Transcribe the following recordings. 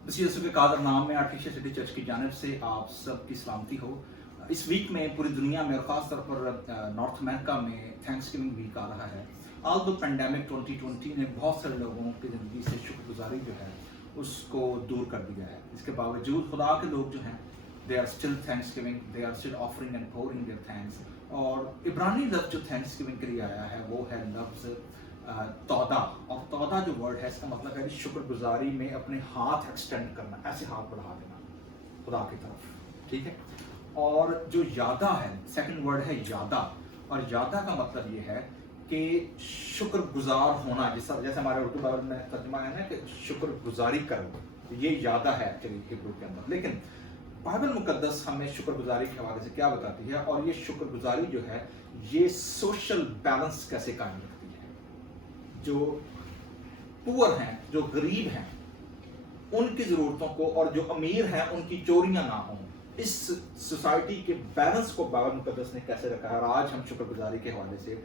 मसीह यीशु के कादर नाम में आर्टिफिशियल सिटी चर्च की जानिब से आप सबकी सलामती हो। इस वीक में पूरी दुनिया में और ख़ास तौर पर नॉर्थ अमेरिका में थैंक्सगिविंग वीक आ रहा है। ऑल दो पेंडेमिक 2020 ने बहुत सारे लोगों की ज़िंदगी से शुक्रगुजारी जो है उसको दूर कर दिया है। इसके बावजूद खुदा के लोग जो हैं they are still thanksgiving, they are still offering and pouring their thanks. और इब्रानी लफ्ज़ जो थैंक्सगिविंग के लिए आया है वो है लफ्ज़ तौदा। और तौदा जो वर्ड है इसका मतलब है कि शुक्रगुजारी में अपने हाथ एक्सटेंड करना, ऐसे हाथ बढ़ा देना खुदा की तरफ, ठीक है। और जो यादा है, सेकंड वर्ड है यादा, और यादा का मतलब ये है कि शुक्रगुजार होना। जैसे हमारे उर्दू बाइबल में तर्जुमा है ना कि शुक्रगुजारी करो, ये यादा है एक्चुअली हिब्रू के अंदर। लेकिन बाइबल मुकद्दस हमें शुक्रगुजारी के हवाले से क्या बताती है, और ये शुक्रगुजारी जो है ये सोशल बैलेंस कैसे कायम रखती है। जो पुअर हैं, जो गरीब हैं, उनकी ज़रूरतों को, और जो अमीर हैं उनकी चोरियां ना हों, इस सोसाइटी के बैलेंस को बाइबल मुकद्दस ने कैसे रखा है। और आज हम शुक्रगुजारी के हवाले से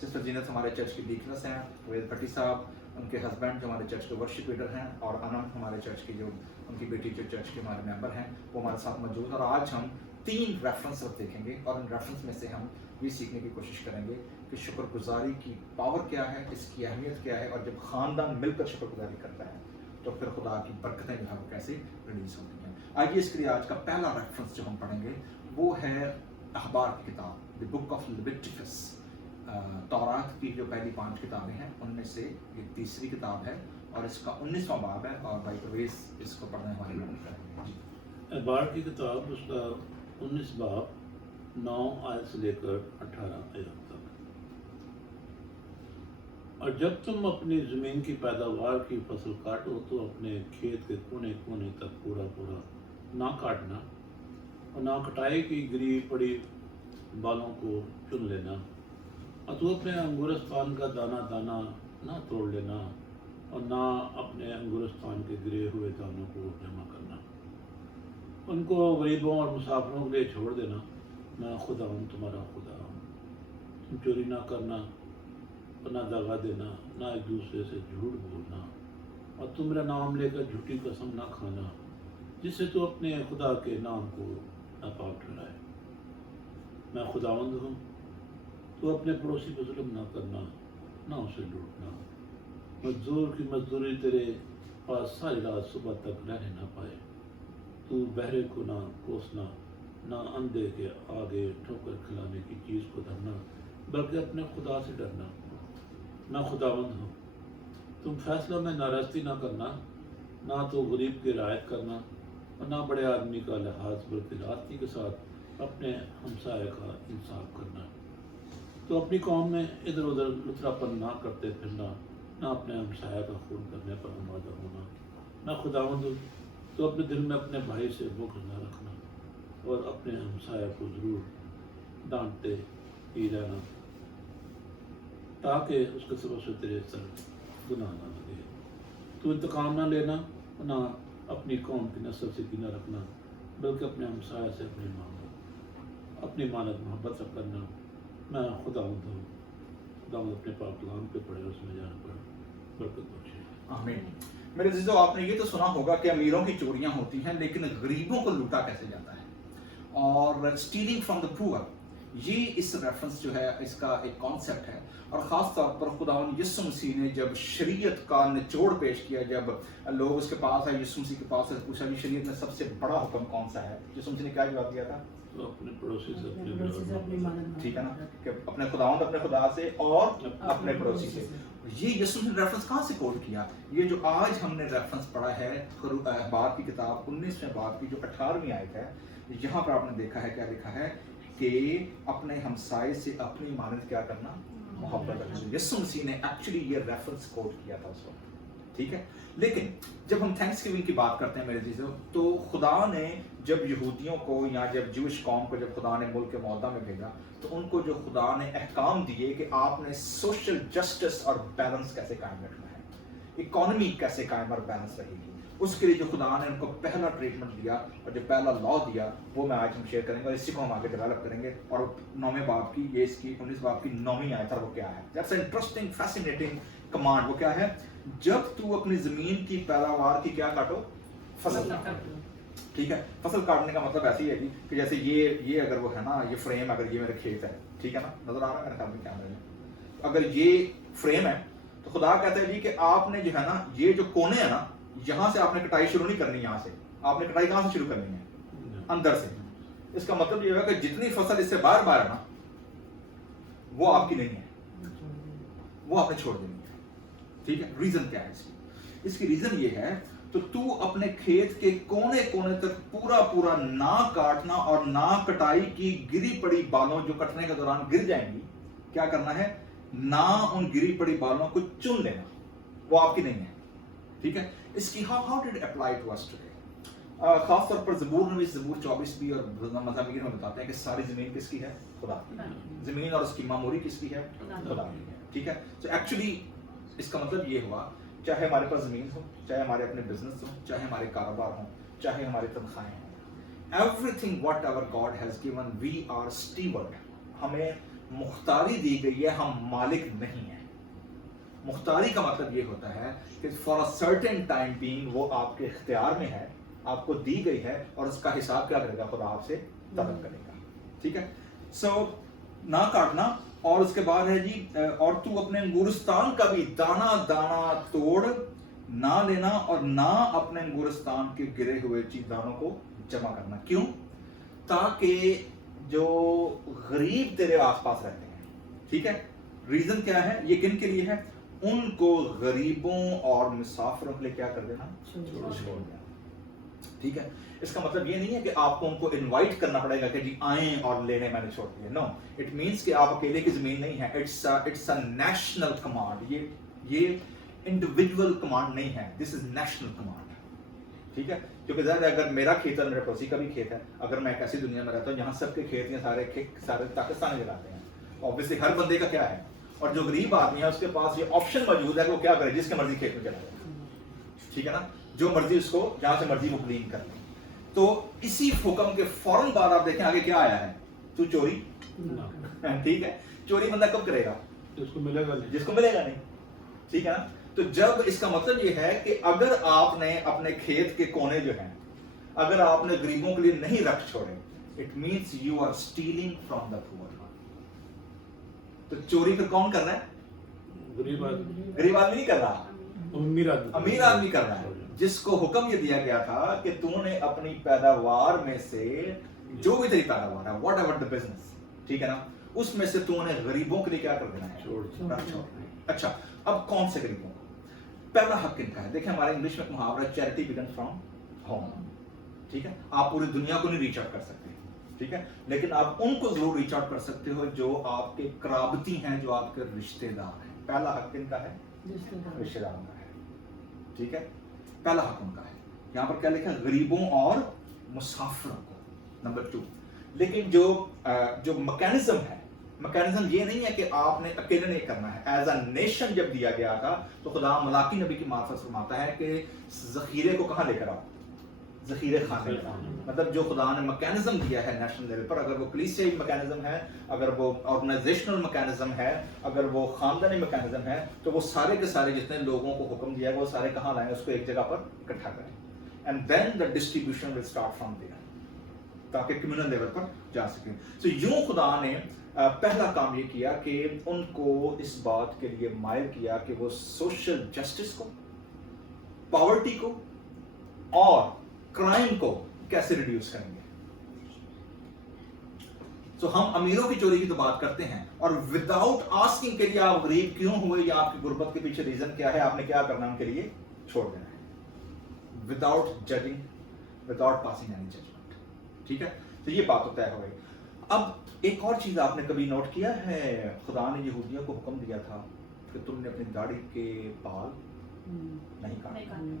सिस्टर जीनत हमारे चर्च की डीकनेस हैं, वेद भट्टी साहब उनके हस्बैंड जो हमारे चर्च के वर्शिप लीडर हैं, और अनंत हमारे चर्च की जो उनकी बेटी जो चर्च के हमारे मेंबर हैं वो हमारे साथ मौजूद हैं। और आज हम 3 रेफरेंस देखेंगे और इन रेफरेंस में से हम ये सीखने की कोशिश करेंगे कि शुक्रगुजारी की पावर क्या है, इसकी अहमियत क्या है, और जब ख़ानदान मिलकर शुक्रगुजारी करता है तो फिर खुदा की बरकतें जो है वो कैसे रिलीज होती हैं। आइए इसके लिए आज का पहला रेफरेंस जो हम पढ़ेंगे वो है अखबार की किताब, द बुक ऑफ लेविटिकस। तौरात की जो पहली 5 किताबें हैं उनमें से ये तीसरी किताब है और इसका 19वां बाब है, और भाई प्रवेश इसको पढ़ने हमारी मदद करेंगे। अखबार की किताब उसका 19 बाब 9 आयत से लेकर 18 आयत तक। और जब तुम अपनी ज़मीन की पैदावार की फसल काटो तो अपने खेत के कोने कोने तक पूरा पूरा ना काटना, और ना कटाई की गिरी पड़ी बालों को चुन लेना। और तू अपने अंगूरस्थान का दाना दाना ना तोड़ लेना, और ना अपने अंगूरस्थान के गिरे हुए दानों को जमा करना। उनको गरीबों और मुसाफिरों के लिए छोड़ देना। मैं खुदा हूँ, तुम्हारा खुदा हूँ। तुम चोरी ना करना, और ना दगा देना, ना एक दूसरे से झूठ बोलना, और तुम मेरा नाम लेकर झूठी कसम ना खाना, जिससे तू अपने खुदा के नाम को नापाक ठहराए। मैं खुदावंद हूँ। तो अपने पड़ोसी पर जुल्म ना करना, ना उसे लूटना। मजदूर की मजदूरी तेरे पास सारी रात सुबह तक रहने ना पाए। तू बहरे को ना कोसना, ना अंधे के आगे ठोकर खिलाने की चीज़ को धरना, बल्कि अपने खुदा से डरना। मैं खुदावंद हूँ। तुम फैसला में नाराज़गी ना करना, ना तो गरीब की रियायत करना, और ना बड़े आदमी का लिहाज, बल्कि रास्ती के साथ अपने हमसाए का इंसाफ करना। तो अपनी कौम में इधर उधर लुतरापन ना करते फिरना, ना अपने हमसाया का खून करने पर आमादा होना। ना खुदावंद तो अपने दिल में अपने भाई से बुग़्ज़ ना रखना, और अपने हमसाया को ज़रूर डांटते ही रहना, ताकि उसके सबब से तेरे सर गुनाह ना लगे। तू इंतकाम ना लेना, ना अपनी कौम की नस्ल से कीना रखना, बल्कि अपने हमसाया से अपनी मानत मोहब्बत रख करना। मैं खुदावंद हूँ। खुदावंद अपने पाक कलाम पे पढ़े, उसमें जाने पर बरकत बख्शे। आमीन। मेरे अज़ीज़ों, आपने ये तो सुना होगा कि अमीरों की चोरियां होती हैं, लेकिन गरीबों को लूटा कैसे जाता है, और स्टीलिंग फ्रॉम द पुअर, ये इस रेफरेंस जो है इसका एक कॉन्सेप्ट है। और ख़ास तौर पर खुदावंद यीशु मसीह ने जब शरीयत का निचोड़ पेश किया, जब लोग उसके पास आए, यीशु मसीह के पास पूछा कि शरीयत में सबसे बड़ा हुक्म कौन सा है, यीशु मसीह ने क्या जवाब दिया था? तो अपने पड़ोसी से अपने, ठीक है ना, कि अपने खुदावंद, अपने खुदा से और अपने पड़ोसी से। ये यीशु ने रेफरेंस कहाँ से कोट किया? ये जो आज हमने रेफरेंस पढ़ा है अखबार की किताब 19वें बाब की जो 18वीं आयत है, यहाँ पर आपने देखा है क्या लिखा है कि अपने हमसाए से अपनी मानत क्या करना, मोहब्बत रखना। यीशु मसीह ने एक्चुअली ये रेफरेंस कोट किया था उस वक्त, ठीक है। लेकिन जब हम थैंक्सगिविंग की बात करते हैं मेरे अज़ीज़ों, तो खुदा ने जब यहूदियों को या जब ज्यूइश कौम को जब खुदा ने मुल्क के मौदा में भेजा, तो उनको जो खुदा ने अहकाम दिए कि आपने सोशल जस्टिस और बैलेंस कैसे कायम रखना है, इकोनॉमी कैसे कायम और बैलेंस रहेगी, उसके लिए जो खुदा ने उनको पहला ट्रीटमेंट दिया और जो पहला लॉ दिया वो मैं आज हम शेयर करेंगे, और इसी को हम आगे डेवलप करेंगे। और 9वें बाब की, ये इसकी 19 बाब की 9वीं आयत है, वो क्या है? That's interesting fascinating command. वो क्या है? जब तू अपनी ज़मीन की पैदावार की क्या काटो, फसल काटना। ठीक है, फसल काटने का मतलब ऐसे ही है जी कि जैसे ये अगर वो है ना, ये फ्रेम अगर ये मेरा खेत है, ठीक है ना, नजर आ रहा है मेरे ख्याल में कैमरे में, अगर ये फ्रेम है तो खुदा कहता है जी कि आपने जो है ना, ये जो कोने है ना, यहाँ से आपने कटाई शुरू नहीं करनी, यहाँ से आपने कटाई कहाँ से शुरू करनी है, अंदर से। इसका मतलब ये है कि जितनी फसल इससे बाहर बाहर है ना, वो आपकी नहीं है, वो आपने छोड़ देनी है। ठीक है, रीजन क्या है इसकी रीजन ये है, तो तू अपने खेत के कोने कोने तक पूरा पूरा ना काटना और ना कटाई की गिरी पड़ी बालों जो कटने के दौरान गिर जाएंगी, क्या करना है, ना उन गिरी पड़ी बालों को चुन लेना, वो आपकी नहीं है। ठीक है, इसकी how did apply to us today, खास तौर पर ज़बूर में, ज़बूर 24 भी और मज़ामीर में बताते हैं कि सारी ज़मीन किसकी है, खुदा की। ज़मीन और उसकी मामूरी किसकी है, खुदा की है। ठीक है, तो एक्चुअली इसका मतलब ये हुआ, चाहे हमारे पास ज़मीन हो, चाहे हमारे अपने बिजनेस हो, चाहे हमारे कारोबार हो, चाहे हमारी तनख्वाहें हों, everything whatever God has given, we are steward, हमें मुख्तारी दी गई है, हम मालिक नहीं हैं। मुख्तारी का मतलब ये होता है कि for a certain time being वो आपके इख्तियार में है, आपको दी गई है, और उसका हिसाब क्या करेगा, खुदा आपसे तलब करेगा। ठीक है, सो ना काटना, और उसके बाद है जी, और तू अपने अंगूरस्तान का भी दाना दाना तोड़ ना लेना, और ना अपने अंगूरस्तान के गिरे हुए दानों को जमा करना। क्यों? ताकि जो गरीब तेरे आसपास रहते हैं, ठीक है, रीजन क्या है, ये किन के लिए है, उनको गरीबों और मुसाफिरों के लिए क्या कर देना, छोड़ देना। ठीक है, इसका मतलब ये नहीं है कि आपको उनको इनवाइट करना पड़ेगा कि जी आएं और लेने मैंने छोड़ दिए, नो, इट मींस कि आप अकेले की जमीन नहीं है, इट्स अ नेशनल कमांड, ये इंडिविजुअल कमांड नहीं है, दिस इज नेशनल कमांड। ठीक है, क्योंकि ज़ाहिर है अगर मेरा खेत है, मेरे पड़ोसी का भी खेत है, अगर मैं एक ऐसी दुनिया में रहता हूँ जहाँ सबके खेत या सारे पाकिस्तानी जलाते हैं, ऑब्वियसली हर बंदे का क्या है, और जो गरीब आदमी है उसके पास ये ऑप्शन मौजूद है कि वो क्या करे, जिसके मर्जी खेत में चला जाए। ठीक है ना, जो मर्जी उसको जहां से मर्जी वो क्लीन कर ले। तो इसी हुक्म के फौरन बाद आप देखें आगे क्या आया है, तू चोरी, ठीक है, चोरी बंदा कब करेगा, जिसको मिलेगा नहीं, जिसको मिलेगा नहीं। ठीक है ना, तो जब इसका मतलब ये है कि अगर आपने अपने खेत के कोने जो हैं, अगर आपने गरीबों के लिए नहीं रख छोड़े, it means you are stealing from the poor. तो चोरी फिर कौन कर रहा है, गरीब आदमी, गरीब आदमी नहीं कर रहा, अमीर आदमी कर रहा है, जिसको हुक्म ये दिया गया था कि तूने अपनी पैदावार में से जो भी तेरी पैदावार है, व्हाट एवर द बिजनेस, ठीक है ना, उसमें से तूने गरीबों के लिए क्या कर देना है, छोड़। अच्छा, अब कौन से गरीबों को, पहला हक किनका है, देखिए हमारे इंग्लिश में मुहावरा चैरिटी बिगिंस फ्रॉम होम। ठीक है, आप पूरी दुनिया को नहीं रीच आउट कर सकते, ठीक है, लेकिन आप उनको जरूर रीच आउट कर सकते हो जो आपके कराबती हैं, जो आपके रिश्तेदार हैं। पहला हक किनका है, रिश्तेदारों का है। ठीक है, पहला हक उनका है। यहाँ पर क्या लिखा है, गरीबों और मुसाफिरों को, नंबर 2। लेकिन जो मैकेनिज्म है, मैकेनिज्म ये नहीं है कि आपने अकेले नहीं करना है। एज अ नेशन जब दिया गया था तो खुदा मलाकी नबी की मार्फत फरमाता है कि जखीरे को कहाँ लेकर आओ, जखीरे खाने में। मतलब जो खुदा ने मैकेनिज्म दिया है नेशनल लेवल पर, अगर वो कलीसियाई मैकेनिज्म है, अगर वो ऑर्गेनाइजेशनल मैकेनिज्म है, अगर वो खानदानी मैकेनिज्म है, तो वो सारे के सारे जितने लोगों को हुक्म दिया है वो सारे कहाँ लाएं, उसको एक जगह पर इकट्ठा करें, and then the distribution will start from there, ताकि कम्युनल लेवल पर जा सके। तो यूं खुदा ने पहला काम ये किया कि उनको इस बात के लिए मायल किया कि वो सोशल जस्टिस को, पॉवर्टी को और क्राइम को कैसे रिड्यूस करेंगे। तो हम अमीरों की चोरी की तो बात करते हैं, और विदाउट आस्किंग के लिए आप गरीब क्यों हुए या आपकी गुर्बत के पीछे रीजन क्या है, आपने क्या करना है उनके लिए, छोड़ देना है, without judging, without passing any judgment. ठीक है, तो ये बात तय हो गई। अब एक और चीज आपने कभी नोट किया है, खुदा ने यहूदियों को हुक्म दिया था कि तुमने अपनी दाढ़ी के बाल नहीं काटने।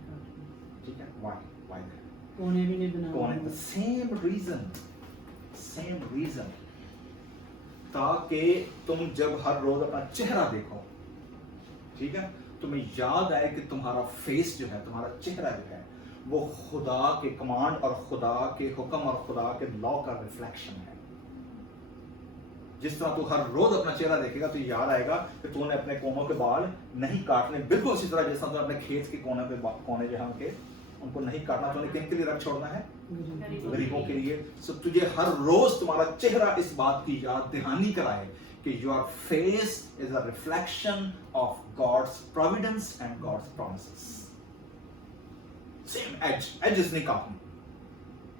ठीक है, व्हाई कोने भी नहीं बनाना, कोने, सेम रीजन, ताकि तुम जब हर रोज अपना चेहरा देखो, ठीक है, तुम्हें याद आए कि तुम्हारा फेस जो है, तुम्हारा चेहरा जो है, वो खुदा के कमांड और खुदा के हुक्म और खुदा के लॉ का रिफ्लेक्शन है। जिस तरह तू हर रोज अपना चेहरा देखेगा तो याद आएगा कि तूने अपने कोनों के बाल नहीं काटने, बिल्कुल इसी तरह जिस तरह तू अपने खेत के कोने जो है उनके उनको नहीं काटना, तो किन के लिए रख छोड़ना है? गरीबों के लिए। सो तुझे हर रोज तुम्हारा चेहरा इस बात की याद दहानी कराए कि your face is a reflection of God's providence and God's promises. Same as नहीं काटनी,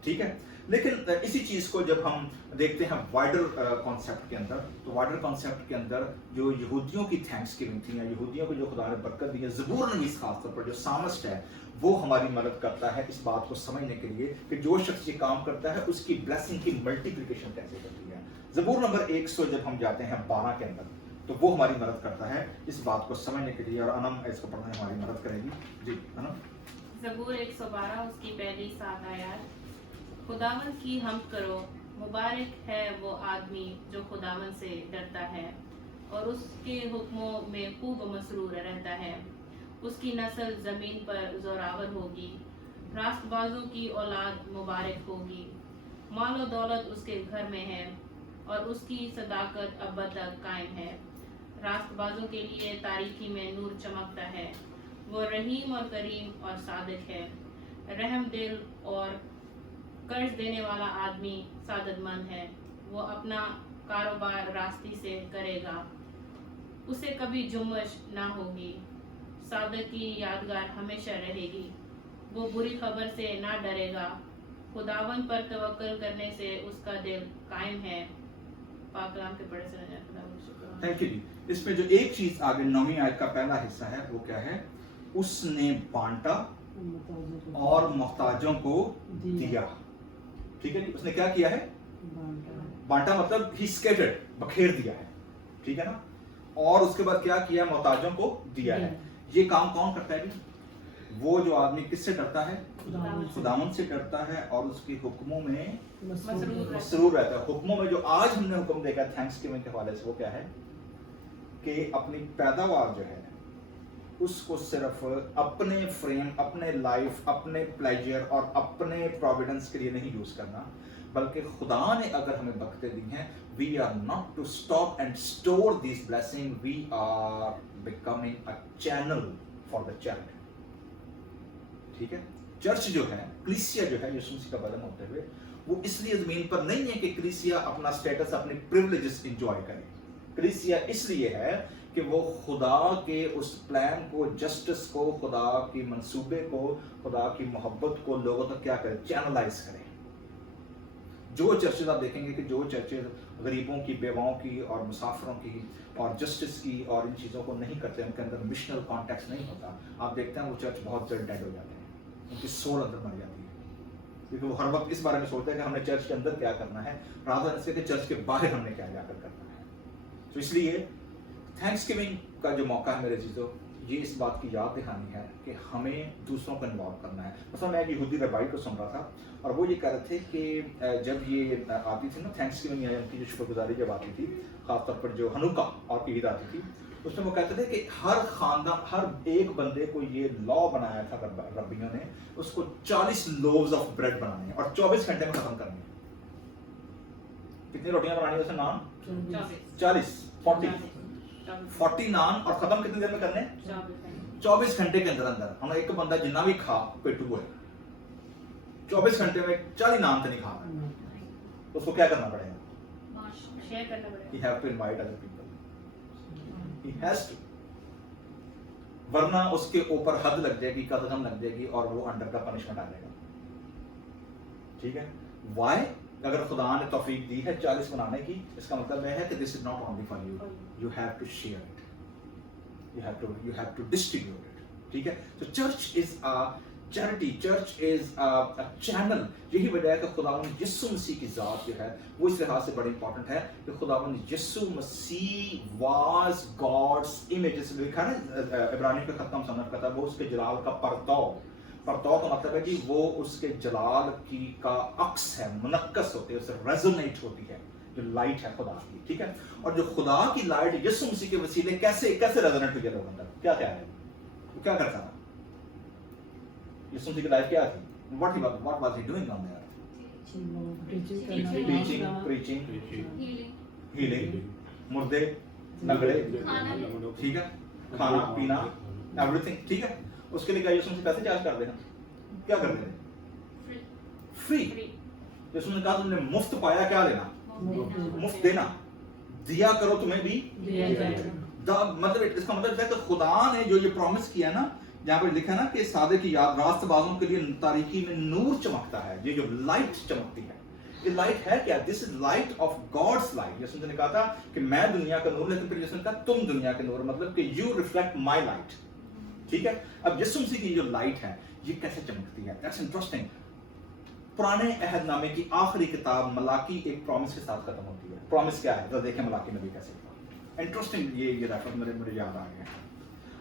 ठीक है। लेकिन इसी चीज को जब हम देखते हैं वाइडर कॉन्सेप्ट के अंदर, तो वाइडर कॉन्सेप्ट के अंदर जो यहूदियों की थैंक्स गिविंग थी, या यहूदियों को जो खुदा ने बरकत दी है, ज़बूर नवीस खासतौर पर जो सामस्ट है, वो हमारी मदद करता है इस बात को समझने के लिए कि जो शख्स ये काम करता है उसकी ब्लेसिंग की मल्टीप्लिकेशन कैसे करती है। ज़बूर नंबर 100 जब हम जाते हैं 12 के अंदर, तो वो हमारी मदद करता है इस बात को समझने के लिए, और अनम इसको पढ़ने में हमारी मदद करेगी। जी अनम। ज़बूर 112 उसकी पहली 7 आयत। खुदावन की हम करो, मुबारक है वो आदमी जो खुदावन से डरता है और उसके हुक्मों में खूब मसरूर रहता है। उसकी नस्ल ज़मीन पर जोरावर होगी, रास्तबाजों की औलाद मुबारक होगी। माल और दौलत उसके घर में है और उसकी सदाकत अब्बद तक कायम है। रास्तबाजों के लिए तारीकी में नूर चमकता है। वो रहीम और करीम और सादिक है, रहम दिल और कर्ज देने वाला आदमी सादतमंद है। वो अपना कारोबार रास्ती से करेगा, उसे कभी जुम्मश ना होगी। सादक की यादगार हमेशा रहेगी, वो बुरी खबर से ना डरेगा। खुदावन पर तवक्कल करने से उसका दिल कायम है। पाक कलाम के पढ़े से थैंक यू जी। इसमें जो एक चीज आगे 9वीं आयत का पहला हिस्सा है वो क्या है? उसने बांटा और मोहताजों को दिया। ठीक है जी। उसने क्या किया है? बांटा मतलब ही स्कैटर्ड, बखेर दिया है, ठीक है ना। और उसके बाद क्या किया? मोहताजों को दिया है। ये काम कौन करता है जी? वो जो आदमी किससे डरता है? खुदावन से डरता है और उसके हुक्मों में मसरूर रहता है। हुक्मों में जो आज हमने हुक्म देखा थैंक्स गिविंग के हवाले से, वो क्या है कि अपनी पैदावार जो है उसको सिर्फ अपने फ्रेम, अपने लाइफ, अपने प्लेजर और अपने प्रोविडेंस के लिए नहीं यूज करना, बल्कि खुदा ने अगर हमें बरकतें दी हैं, we are not to stop and store this blessing, we are becoming a channel for the charity. ठीक है। चर्च जो है, क्लीसिया जो है, यीशु मसीह का बदन होते हुए, वो इसलिए जमीन पर नहीं है कि क्लीसिया अपना स्टेटस, अपने प्रिविलेजेस एंजॉय करे। क्लीसिया इसलिए है कि वो खुदा के उस प्लान को, जस्टिस को, खुदा की मंसूबे को, खुदा की मोहब्बत को लोगों तक क्या करे? चैनलाइज करे। जो चर्चेज आप देखेंगे कि जो चर्चेज गरीबों की, बेवाओं की और मुसाफिरों की और जस्टिस की और इन चीज़ों को नहीं करते, उनके अंदर मिशनल कॉन्टेक्स्ट नहीं होता, आप देखते हैं वो चर्च बहुत जल्द डेड हो जाते हैं, उनकी सोल अंदर मर जाती है, क्योंकि वो हर वक्त इस बारे में सोचते हैं कि हमने चर्च के अंदर क्या करना है, रादर इससे कि चर्च के बाहर हमने क्या जाकर करना है। तो इसलिए थैंक्स गिविंग का जो मौका है मेरे चीज़ों, ये इस बात की याद दहानी है कि हमें दूसरों को इन्वॉल्व करना है। मतलब मैं एक यहूदी रबाई को सुन रहा था और वो ये कह रहे थे कि जब ये आती थी ना थैंक्स गिविंग या उनकी जो शुक्रगुजारी जब आती थी, खासतौर पर जो हनुका और ईद आती थी, उसमें वो कहते थे कि हर खानदान, हर एक बंदे को ये लॉ बनाया था रब्बियों ने, उसको 40 लोव्स ऑफ ब्रेड बनाने और 24 घंटे में खत्म करने। कितनी रोटियां बनानी है उसे? नान 40 40 नान, और खत्म कितनी देर में करने? 24 घंटे के अंदर अंदर। हम एक बंदा जितना भी खा पेटू है, 24 घंटे में 40 नान तो नहीं खा रहा, तो उसको क्या करना पड़ेगा? शेयर करना पड़ेगा। He have to invite other people. He has to. वरना उसके ऊपर हद लग जाएगी, कदम लग जाएगी और वो अंडर का पनिशमेंट आ जाएगा। ठीक है। Why? अगर खुदा ने तौफीक दी है 40 बनाने की, इसका मतलब यह है कि this is not only for you, you have to share it, you have to distribute it. ठीक है। तो church is a charity, church is a channel. यही वजह है कि खुदावंद यीशु मसीह की ज़ात जो है वो इस लिहाज से बड़ी इंपॉर्टेंट है कि खुदावंद यीशु मसीह वाज गॉड्स इमेज। जैसे लिखा है इब्रानी का खत्म सनद का था, वो उसके जलाल का परताव का मतलब है कि वो उसके जलाल की का अक्स है, मुनक्कस होती है, उससे रेजोनेट होती है जो लाइट है खुदा की। ठीक है। और जो खुदा की लाइट यीशु मसीह के वसीले कैसे रेजोनेट हुई है लोगों अंदर, क्या है वो क्या करता था? यीशु मसीह की लाइफ क्या थी? what was he doing on there? preaching, healing, मुर्दे, नगड़े, ठीक है, खाना पीना, एवरीथिंग। ठीक है। उसके लिए क्या यीशु मसीह पैसे चार्ज कर देना? क्या कर रहे थे? Free. फ्री। Free. जैसे उन्होंने कहा तुमने मुफ्त पाया, क्या लेना? मुफ्त देना। दिया करो तुम्हें भी दिया जाएगा। मतलब इसका मतलब है कि खुदा ने जो ये प्रॉमिस किया ना, यहाँ पर लिखा है ना कि सादे की याद रास्तबाजों के लिए तारीकी में नूर चमकता है, ये जो लाइट चमकती है, ये लाइट है क्या? This is light of God's light. जैसे उन्होंने कहा था कि मैं दुनिया का नूर, लेकिन फिर जैसे कहा तुम दुनिया के नूर, मतलब कि यू रिफ्लेक्ट माय लाइट। ठीक है, अब यीशु मसीह की जो लाइट है ये कैसे चमकती है? That's interesting. पुराने अहदनामे की आखिरी किताब मलाकी एक प्रॉमिस के साथ खत्म होती है। प्रॉमिस क्या है? तो देखें मलाकी नबी कैसे, इंटरेस्टिंग ये रेफर मुझे याद आ गया।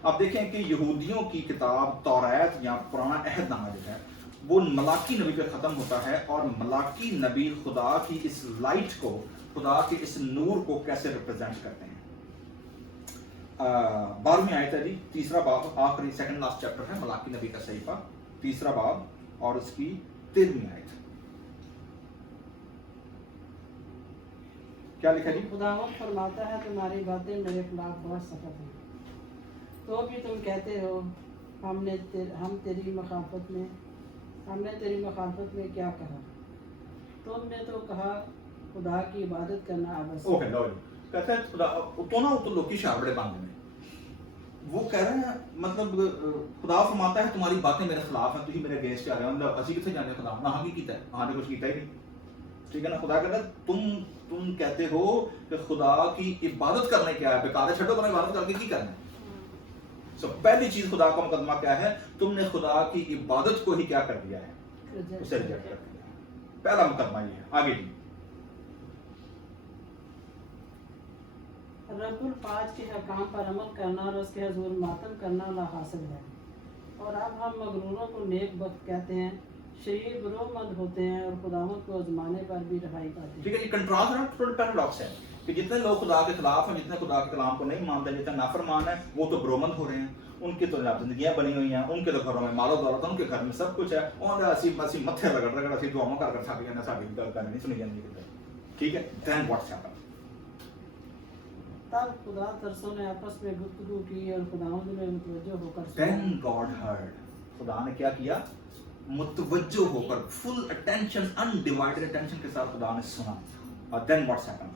आप देखें कि यहूदियों की किताब तौरात या पुराना अहदनामा जो है वो मलाकी नबी पे खत्म होता है, और मलाकी नबी खुदा की इस लाइट को, खुदा के इस नूर को कैसे रिप्रेजेंट करते हैं। 12वीं आयत है जी, तीसरा बाब, आखिरी सेकंड लास्ट चैप्टर है मलाकी नबी का सहीफा, तीसरा बाब और उसकी 13वीं आयत। क्या लिखा जी? खुदावंद फरमाता है तुम्हारी बातें मेरे खिलाफ बहुत सख्त हैं, तो भी तुम कहते हो हमने तेरी मखाफत में क्या कहा? तुमने तो कहा खुदा की इबादत करना आवश्यक। ओके लो जी, कहते हैं खुदा तो ना तो लोकी शाह बड़े बांधे में वो कह रहे हैं, मतलब खुदा फरमाता है तुम्हारी बातें मेरे खिलाफ हैं, तुम मेरे अगेंस्ट आ रहे हो, मतलब असी कितने जाने खुदा ना ही कीता है, हाँ ने कुछ कीता ही नहीं। ठीक है ना, खुदा कहता है तुम कहते हो कि खुदा की इबादत करने क्या है, बेकार है, छठो बना इबादत करके की करना है। सो पहली चीज खुदा का मुकदमा क्या है? तुमने खुदा की इबादत को ही क्या कर दिया है? उसे रिजेक्ट कर दिया। पहला मुकदमा ये है। आगे जी, रब्बुल पाज के हकाम पर अमल करना और उसके हजूर मातम करना लाहासिल है, और अब हम मगरूरों को नेक बख्त कहते हैं, शरीर बुरोमंद होते हैं और खुदावंद को आजमाने पर भी रहाई पाते हैं। ठीक है, ये कंट्रास्ट है, थोड़ा पैराडॉक्स है कि जितने लोग खुदा के खिलाफ हैं, जितने खुदा के कलाम को नहीं मानते, जितने नाफरमान है, वो तो बुरोमंद हो रहे हैं, उनकी तो जिंदगियां बनी हुई हैं, उनके तो घरों में मालो दौलत, उनके घर में सब कुछ है, और असी मत्थे रगड़ असी दुआओं कर छक जाने, साडी गल नहीं सुनी जाती किधर। ठीक है, देन व्हाट्स हैपन? तब खुदा तरसों ने आपस में गुफ्तगू की और खुदावंद ने मुतवज्जो होकर देन गॉड हर्ड, खुदा ने क्या किया? मुतवज्जो होकर, फुल अटेंशन, अनडिवाइडेड अटेंशन के साथ खुदा ने सुना। और देन व्हाट्स हैपन?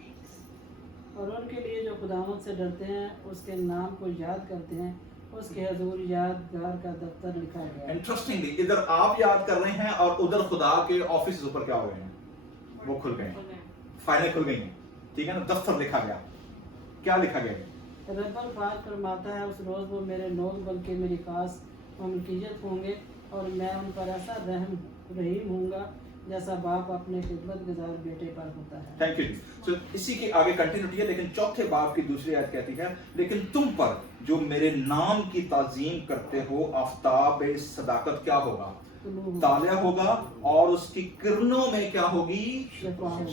और उनके लिए जो खुदावंद से डरते हैं, उसके नाम को याद करते हैं, उसके हजूर यादगार का दफ्तर लिखा गया है। इंटरेस्टिंगली इधर आप याद कर रहे हैं और उधर खुदा के ऑफिस ऊपर क्या हो गए हैं? वो खुल गए, फाइलें खुल गई हैं। ठीक है ना, दफ्तर लिखा गया। क्या लिखा गया है? रब्बुल पाक फरमाता है उस रोज़ वो मेरे लोग बल्कि मेरी खास ममलकियत होंगे, और मैं उन पर ऐसा रहीम होऊंगा जैसा बाप अपने खिदमत गुजार बेटे पर होता है। थैंक यू जी। सो इसी के आगे कंटिन्यूटी है, लेकिन चौथे बाब की दूसरी आयत कहती है, लेकिन तुम पर जो मेरे नाम की ताजीम करते हो आफताब सदाकत क्या होगा? तालिया होगा, और उसकी किरणों में क्या होगी?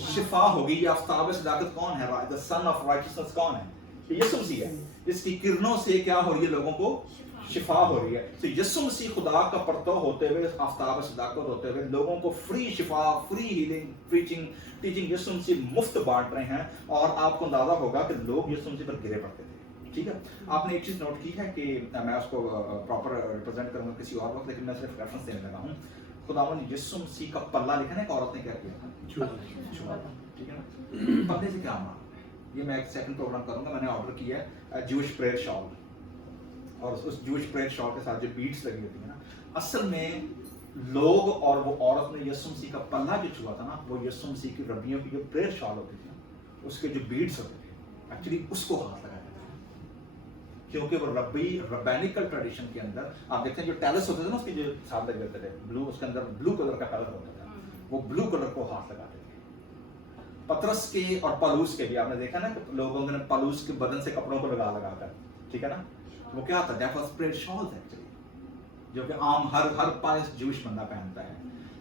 शिफा होगी। ये आफताब सदाकत कौन है? द सन ऑफ राइटियसनेस कौन है? यीशु मसीह है। इसकी किरणों से क्या हो रही है? लोगों को शिफा हो रही है। तो यीशु मसीह खुदा का परतव होते हुए, आफताब सदाकत होते हुए लोगों को फ्री शिफा, फ्री हीलिंग, प्रीचिंग, टीचिंग यीशु मसीह मुफ्त बांट रहे हैं, और आपको अंदाजा होगा कि लोग यीशु मसीह पर गिरे पड़ते थे। ठीक है, आपने एक चीज नोट की है कि मैं उसको प्रॉपर रिप्रेजेंट करूंगा किसी और वक्त, लेकिन मैं सिर्फ रेफरेंस देने लगा हूँ। खुदावंद यीशु मसीह का पल्ला लिखा है, एक औरत ने क्या किया था? छुआ था। ठीक है ना, पल्ले से क्या माना? ये मैं एक सेकंड प्रोग्राम करूंगा। मैंने ऑर्डर किया है जूश प्रेयर शॉल, और उस जूश प्रेयर शॉल के साथ जो बीट्स लगी होती है ना, असल में लोग और वो औरत ने यीशु मसीह का पल्ला जो छुआ था ना, वो यीशु मसीह की रब्बियों की जो प्रेयर शॉल होती थी, उसके जो बीट्स होते थे, एक्चुअली उसको हाथ लगाते थे, क्योंकि वो रब्बानिकल ट्रेडिशन के अंदर आप देखते हैं जो टैलिस होते थे ना, उसके जो साथ लगे होते थे ब्लू, उसके अंदर ब्लू कलर का कलर होता था, वो ब्लू कलर को हाथ लगाते थे। पतरस के और पलूस के भी आपने देखा ना, लोगों ने पलूस के बदन से कपड़ों को लगा कर, ठीक है ना, वो क्या था? That was prayer shawls actually, जो कि आम हर पास जूश बंदा पहनता है।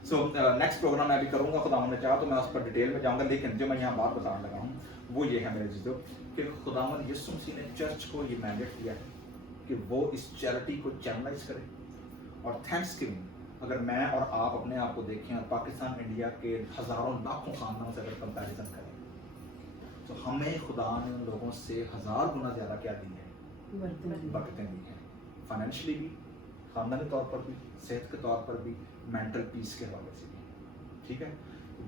सो नेक्स्ट प्रोग्राम मैं भी करूंगा, खुदा ने चाहा तो मैं उस पर डिटेल में जाऊंगा, लेकिन जो मैं यहाँ बात बताने लगा हूँ वो ये है मेरे जीजो, कि खुदावंद यीशु मसीह ने चर्च को ये मैंडेट दिया है कि वो इस चैरिटी को चैनलाइज करे। और थैंक्स गिविंग, अगर मैं और आप अपने आप को देखें और पाकिस्तान इंडिया के हज़ारों लाखों खानदानों से अगर कंपैरिजन करें, तो हमें खुदा ने उन लोगों से 1000 गुना ज़्यादा क्या दी है? बरकतें दी हैं, फाइनेंशियली भी, ख़ानदानी तौर पर भी, सेहत के तौर पर भी, मेंटल पीस के हवाले से भी, ठीक है।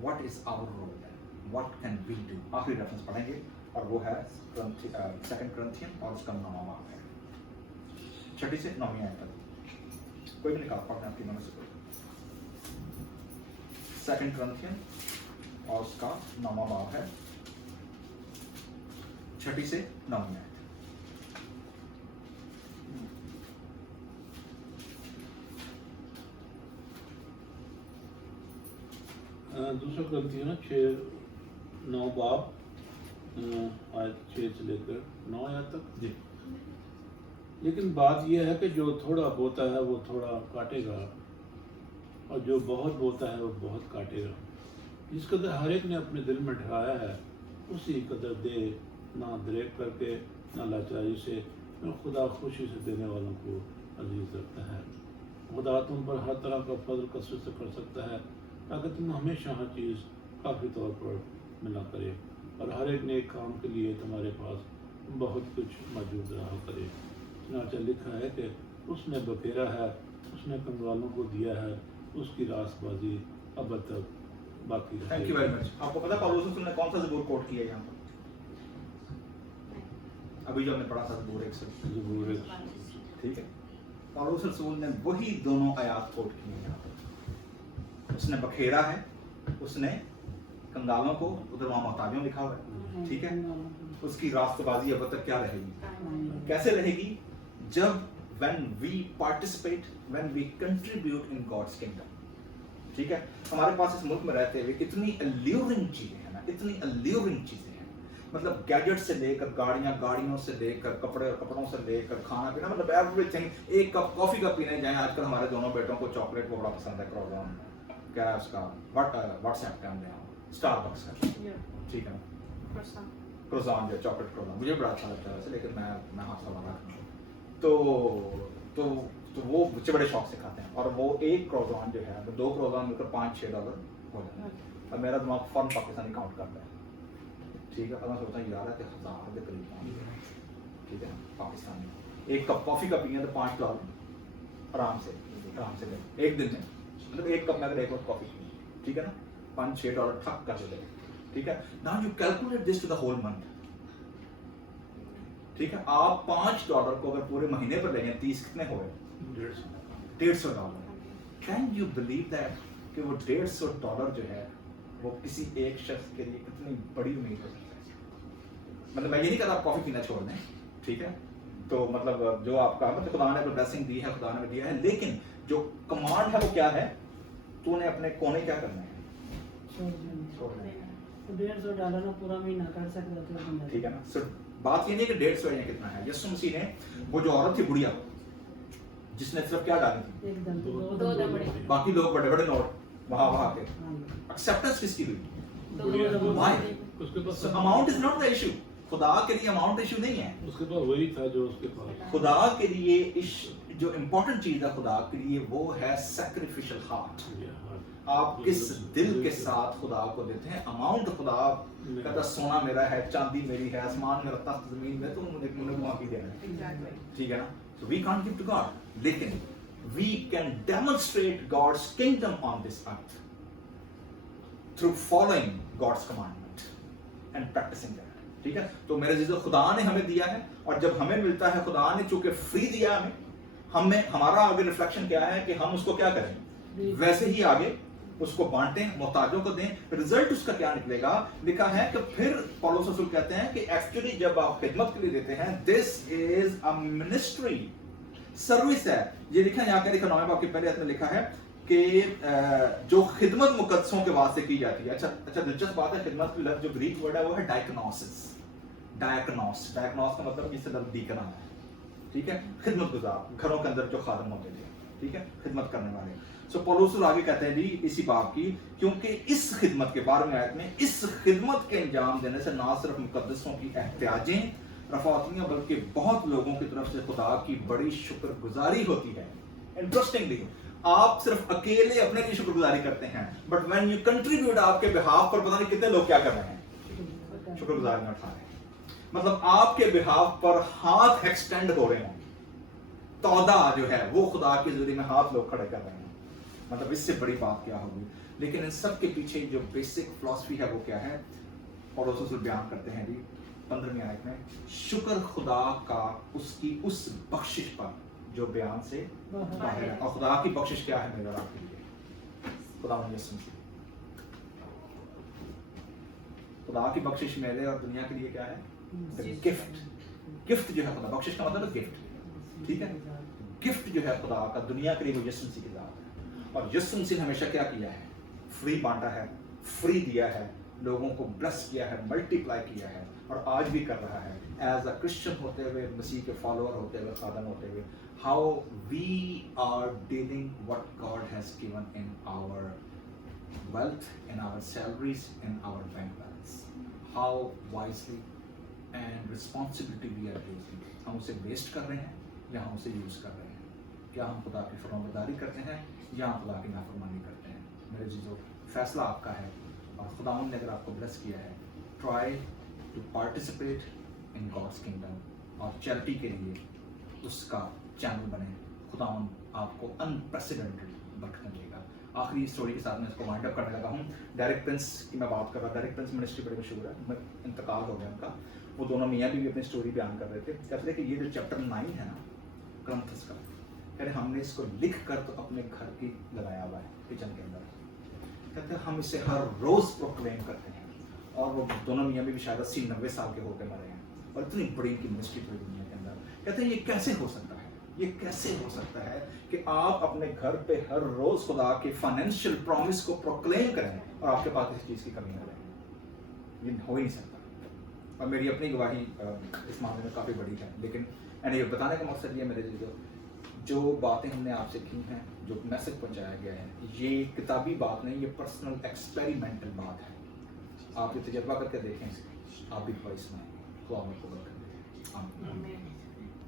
What is our role, what can we do, आखिरी रेफरेंस पढ़ेंगे और वो है 2 Corinthians और उसका 9वां बाब है, 6 से 9वीं आयत तक। कोई भी निकाल पढ़ना आपकी मदद से कोई। 2 Corinthians और उसका 9वां बाब है, 6 से 9वीं आयत। दूसरा ग्रंथियों 6-9 बाब आयत 6 से लेकर 9 आयत तक जी। लेकिन बात यह है कि जो थोड़ा बोता है वो थोड़ा काटेगा, और जो बहुत बोता है वो बहुत काटेगा। जिस कदर हर एक ने अपने दिल में ठहराया है उसी कदर दे, ना दरेक करके ना लाचारी से, ना खुदा खुशी से देने वालों को अजीज रखता है। खुदा तुम पर हर तरह का फजल कसरत से कर सकता है ताकि तुम हमेशा हर चीज़ काफ़ी तौर पर मिला करे और हर एक नेक काम के लिए तुम्हारे पास बहुत कुछ मौजूद रहा करे। चुनांचे लिखा है कि उसने बखेरा है, उसने कंगालों को दिया है, उसकी रास्तबाजी अब तक बाकी है। Thank you very much. आपको पता पौलुस रसूल ने कौन सा ज़बूर कोट किया यहाँ पर? अभी जो हमने पढ़ा था ज़बूर 100, ठीक है। पौलुस रसूल ने वही दोनों आयात कोट किए हैं यहाँ पर। उसने बखेरा है, उसने कंगालों को, उधर वहाँ मोहताजों लिखा हुआ है, ठीक है। उसकी रास्तबाजी अब तक क्या रहेगी, कैसे रहेगी? जब when we participate, when we contribute in God's kingdom, ठीक है। हमारे पास इस मुल्क में रहते हुए इतनी alluring चीजें हैं ना, इतनी alluring चीजें हैं, मतलब गैजेट से लेकर गाड़ियों से लेकर कपड़े और कपड़ों से लेकर खाना पीना, मतलब एवरीथिंग। एक कप कॉफी का पीने जाए, आजकल हमारे दोनों बेटों को चॉकलेट वो बड़ा पसंद है, क्रॉसॉन क्या है उसका, व्हाट्सएप का हमने स्टारबक्स का, ठीक है ना, क्रॉसॉन जो चॉकलेट क्रॉसॉन मुझे बड़ा अच्छा लगता है वैसे, लेकिन मैं हाथ से बना तो वो बच्चे बड़े शौक से खाते हैं। और वो एक क्रॉसॉन जो है, 2 क्रॉसॉन मिलकर $5-6 हो जाता है। और मेरा दिमाग फॉरन पाकिस्तानी काउंट करता है, ठीक है। और मैं सोचता हूँ यार 1000 के करीब पहुँच गया, ठीक है, पाकिस्तानी। एक कप कॉफ़ी का पिए तो $5 आराम से ले एक दिन में, मतलब एक कप में अगर एक वक्त कॉफ़ी पी, ठीक है ना, $5-6 ठक कर देते, ठीक है। Now you calculate this to the whole month, ठीक है। आप $5 को अगर पूरे महीने पर लेंगे, 30 कितने हो गए? $150। कैन यू बिलीव दैट कि वो $150 जो है वो किसी एक शख्स के लिए कितनी बड़ी उम्मीद हो सकती है। मतलब मैं ये नहीं कहता आप कॉफी पीना छोड़ दें, ठीक है। तो मतलब जो आपका मतलब खुदा ने ब्लेसिंग दी है, खुदा ने दिया है, लेकिन जो कमांड है वो क्या है? तूने अपने कोने क्या करना है? छोड़ देना है। $150 में पूरा महीना कर सकते थे, ठीक है ना। सो बात ये नहीं कि 150 या कितना है। यीशु मसीह ने वो जो औरत थी बुढ़िया, जिसने सिर्फ क्या डाली थी? एकदम दो दमड़े। बाकी लोग बड़े बड़े नोट वहां के एक्सेप्टेंस किसकी हुई? Why? उसके पास amount is not the issue. खुदा के लिए अमाउंट इशू नहीं है। उसके पास वही था जो उसके पास। खुदा के लिए जो इम्पोर्टेंट चीज है खुदा के लिए वो है सैक्रिफिशियल हार्ट। आप किस दिल के साथ खुदा को देते हैं। अमाउंट खुदा कहता सोना मेरा है, चांदी मेरी है, आसमान मेरा तख्त, जमीन में तुम मुझे वहां की देना है, ठीक है ना। So we can't give to God, लेकिन we can demonstrate God's kingdom on this earth through following God's commandment and practicing that, ठीक है। तो मेरे जीजो खुदा ने हमें दिया है, और जब हमें मिलता है, खुदा ने चूंकि फ्री दिया हमें हमारा आगे रिफ्लेक्शन क्या है कि हम उसको क्या करें, वैसे ही आगे उसको बांटें, मोहताजों को दें। रिजल्ट उसका क्या निकलेगा? लिखा है कि फिर पौलुस रसूल कहते हैं कि एक्चुअली जब आप खिदमत के लिए देते हैं, this is a ministry, service है। ये लिखा है यहाँ के, लिखा 9वें बाब की पहले आयत में लिखा है कि जो खिदमत मुकद्दसों के वास्ते की जाती है। अच्छा दिलचस्प बात है, खिदमत की लफ्ज जो ग्रीक वर्ड है वो है डायकनोसिस। डायकनोस का मतलब इससे लफ्ज डीकन आता है, ठीक है। खिदमत गुजार, घरों के अंदर जो खादम होते थे, ठीक है, खिदमत करने वाले। सो पौलुस आगे कहते हैं जी इसी बात की, क्योंकि इस खिदमत के 12वें आयत में, इस खिदमत के अंजाम देने से ना सिर्फ मुकद्दसों की एहतियाजें रफा होती हैं, बल्कि बहुत लोगों की तरफ से खुदा की बड़ी शुक्रगुजारी होती है। इंटरेस्टिंगली आप सिर्फ अकेले अपने लिए शुक्रगुजारी करते हैं, बट व्हेन यू कंट्रीब्यूट, आपके बिहाफ पर पता नहीं कितने लोग क्या कर रहे हैं, शुक्रगुजारी उठा रहे हैं। मतलब आपके बिहाफ पर हाथ एक्सटेंड हो रहे होंगे, तौदा जो है वो खुदा के ज़रिए में हाथ लोग खड़े कर रहे हैं, मतलब इससे बड़ी बात क्या होगी। लेकिन इन सब के पीछे जो बेसिक फिलॉसफी है वो क्या है, और रसूल बयान करते हैं जी 15वीं आयत में, शुक्र खुदा का उसकी उस बख्शिश पर जो बयान से बाहर है। और खुदा की बख्शिश क्या है मेरे और आपके लिए, खुदा यीशु मसीह। खुदा की बख्शिश मेरे और दुनिया के लिए क्या है, गिफ्ट। गिफ्ट जो है खुदा, बख्शिश का मतलब गिफ्ट, ठीक है। गिफ्ट जो है खुदा का दुनिया के लिए वो यीशु मसीह की ज़ात है। और यीशु मसीह ने हमेशा क्या किया है, फ्री बांटा है, फ्री दिया है, लोगों को ब्लेस किया है, मल्टीप्लाई किया है, और आज भी कर रहा है। एज अ क्रिश्चियन होते हुए, मसीह के फॉलोअर होते हुए, खादम होते हुए, how we are dealing what God has given in our wealth, in our salaries, in our bank balance, how wisely and responsibility we are using। हम उसे वेस्ट कर रहे हैं या हम उसे यूज कर रहे हैं, क्या हम खुदा की फरमाबरदारी करते हैं या हम खुदा की नाफरमानी करते हैं। मेरे जीजो, फैसला आपका है, और खुदावंद ने अगर आपको ब्लेस किया है, try to participate in God's kingdom, और चैरिटी के लिए उसका चैनल बने। खुदावंद आपको अनप्रेसिडेंटेड बरकत देगा। आखिरी स्टोरी के साथ मैं इसको वाइंड अप करने लगा हूँ। डेरिक प्रिंस की मैं बात कर रहा, डेरिक प्रिंस मिनिस्ट्री बड़ी मशहूर है, इंतकाल हो गया उनका। वो दोनों मियाँ भी अपनी स्टोरी बयान कर रहे थे, कहते थे कि ये जो चैप्टर 9 है ना क्रंथस का, कह रहे हमने इसको लिख कर तो अपने घर की लगाया हुआ है किचन के अंदर, कहते हैं हम इसे हर रोज प्रोक्लेम करते हैं। और वो दोनों मियाँ भी शायद 80-90 साल के होकर मरे हैं, और इतनी बड़ी इनकी मिनिस्ट्री पूरी दुनिया के अंदर। कहते हैं ये कैसे हो सकता है, ये कैसे हो सकता है कि आप अपने घर पे हर रोज खुदा के फाइनेंशियल प्रॉमिस को प्रोक्लेम करें और आपके पास किसी चीज़ की कमी ना रहे। ये हो ही नहीं सकता। और मेरी अपनी गवाही इस मामले में काफ़ी बड़ी है, लेकिन ये बताने का मकसद ये मेरे लिए, जो बातें हमने आपसे की हैं, जो मैसेज पहुंचाया गया है, ये किताबी बात नहीं, ये पर्सनल एक्सपेरिमेंटल बात है। आप ये तजर्बा करके देखें, आप भी ख्वाहिश में खुदा में कबूल करें। आमीन।